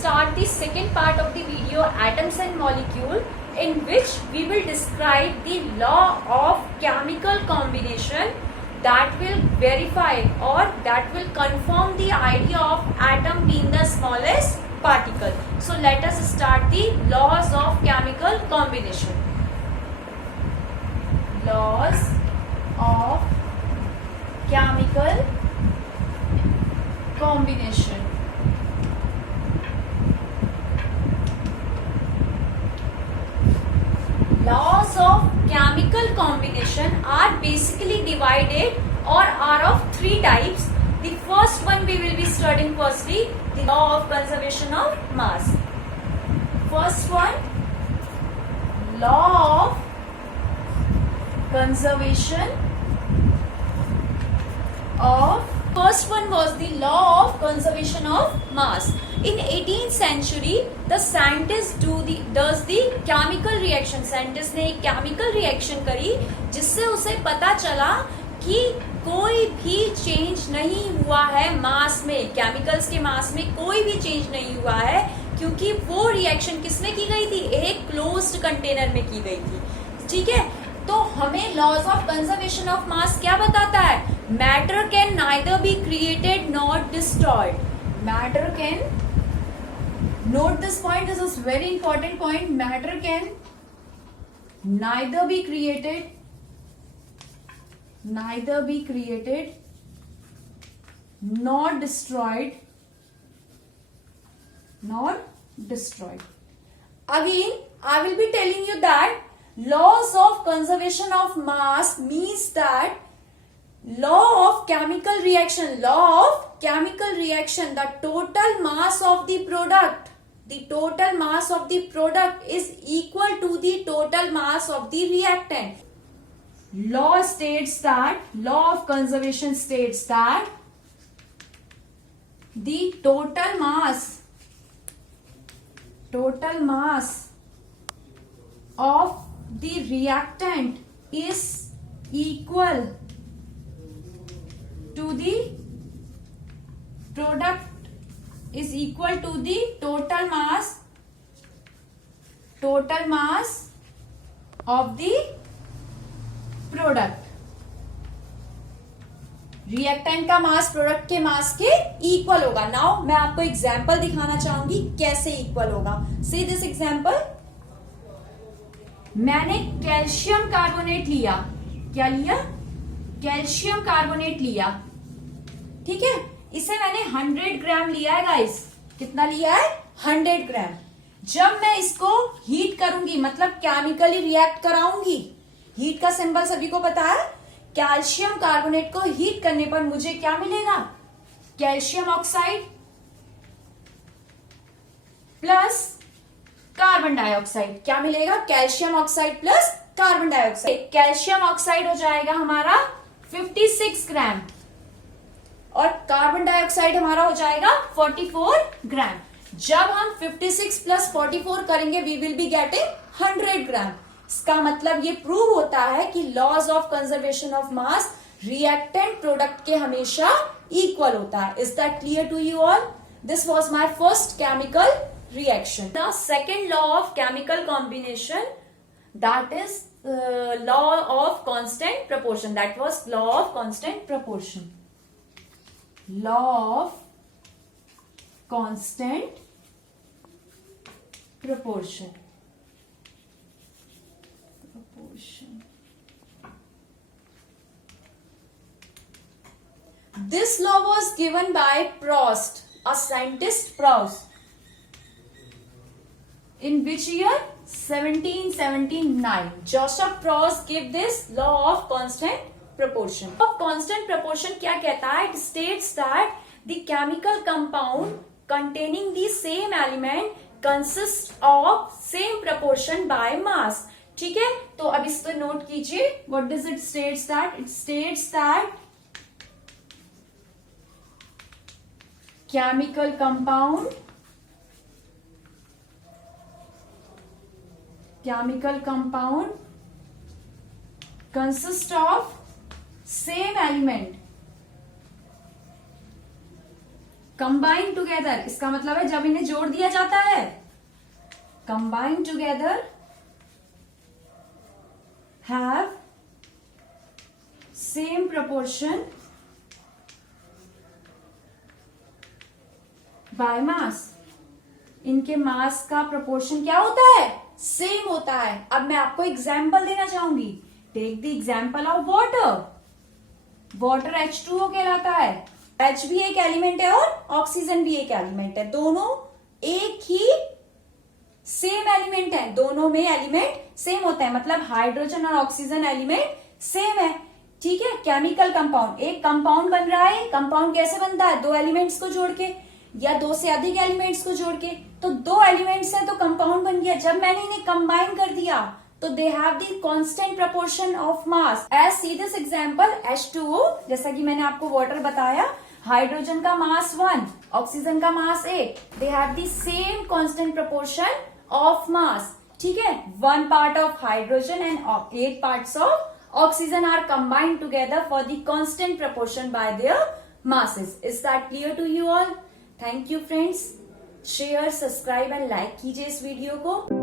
start the second part of the video, atoms and molecule, in which we will describe the law of chemical combination that will verify or that will confirm the idea of atom being the smallest particle. So let us start the laws of chemical combination. Laws of chemical combination. Laws of chemical combination are basically divided or are of three types. The first one we will be studying firstly, the law of conservation of mass. First one, law of conservation of, first one was the law of conservation of mass. In 18th century, the scientist does the chemical reaction. Scientist ने एक chemical reaction करी जिससे उसे पता चला कि कोई भी चेंज नहीं हुआ है मास में, केमिकल्स के मास में कोई भी चेंज नहीं हुआ है, क्योंकि वो रिएक्शन किसमें की गई थी? एक क्लोज्ड कंटेनर में की गई थी. ठीक है, तो हमें laws of conservation of mass क्या बताता है? Matter can neither be created not destroyed. Matter can, note this point, this is very important point. Matter can neither be created nor destroyed. Again, I will be telling you that laws of conservation of mass means that law of chemical reaction, the total mass of the product, is equal to the total mass of the reactant. Law of conservation states that the total mass of the reactant is equal to the product, is equal to the total mass of the product. Reactant का मास product के मास के equal होगा. Now मैं आपको example दिखाना चाहूंगी कैसे equal होगा. सी दिस एग्जांपल. मैंने कैल्शियम कार्बोनेट लिया. क्या लिया? कैल्शियम कार्बोनेट लिया. ठीक है, इसे मैंने 100 ग्राम लिया है गाइस. कितना लिया है? 100 ग्राम. जब मैं इसको हीट करूंगी, मतलब केमिकली रिएक्ट कराऊंगी, हीट का सिंबल सभी को पता है. कैल्शियम कार्बोनेट को हीट करने पर मुझे क्या मिलेगा? Calcium oxide plus carbon dioxide. क्या मिलेगा? Calcium oxide plus carbon dioxide. Calcium oxide हो जाएगा हमारा 56 ग्राम और कार्बन डाइऑक्साइड हमारा हो जाएगा 44 ग्राम. जब हम 56 प्लस 44 करेंगे we will be getting 100 gram. इसका मतलब ये प्रूव होता है कि laws of conservation of mass reactant product के हमेशा इक्वल होता है. Is that clear to you all? This was my first chemical reaction. The second law of chemical combination, that is law of constant proportion. That was law of constant proportion. Law of constant proportion. This law was given by Proust, a scientist. Proust. In which year? 1779. Joseph Proust gave this law of constant proportion. Of constant proportion क्या कहता है? It states that the chemical compound containing the same element consists of same proportion by mass. ठीक है, तो अब इसको note कीजिए. What does it states that? It states that chemical compound consists of same element combine together, इसका मतलब है जब इन्हें जोड़ दिया जाता है, combine together have same proportion by mass. इनके मास का प्रोपोर्शन क्या होता है, सेम होता है। अब मैं आपको एग्जाम्पल देना चाहूंगी। Take the example of water. Water H2O कहलाता है। H भी एक एलिमेंट है और ऑक्सीजन भी एक एलिमेंट है, दोनों एक ही सेम एलिमेंट है, दोनों में एलिमेंट सेम होता है, मतलब हाइड्रोजन और ऑक्सीजन एलिमेंट सेम है। ठीक है, केमिकल कंपाउंड, एक कंपाउंड बन रहा है। कंपाउंड कैसे बनता है, दो एलिमेंट्स को जोड़ के या दो से अधिक एलिमेंट्स को जोड़ के। तो दो एलिमेंट्स हैं तो कंपाउंड बन गया। जब मैंने इन्हें कंबाइन कर दिया तो they have the constant proportion of mass. As see this example H2O, जैसा कि मैंने आपको वाटर बताया, हाइड्रोजन का मास 1, ऑक्सीजन का मास 8, दे have the same constant proportion of मास। ठीक है, 1 part of hydrogen and 8 parts of oxygen are combined together for the constant proportion by their masses. Is that clear to you all? Thank you friends. Share, subscribe and like कीजिए इस video को।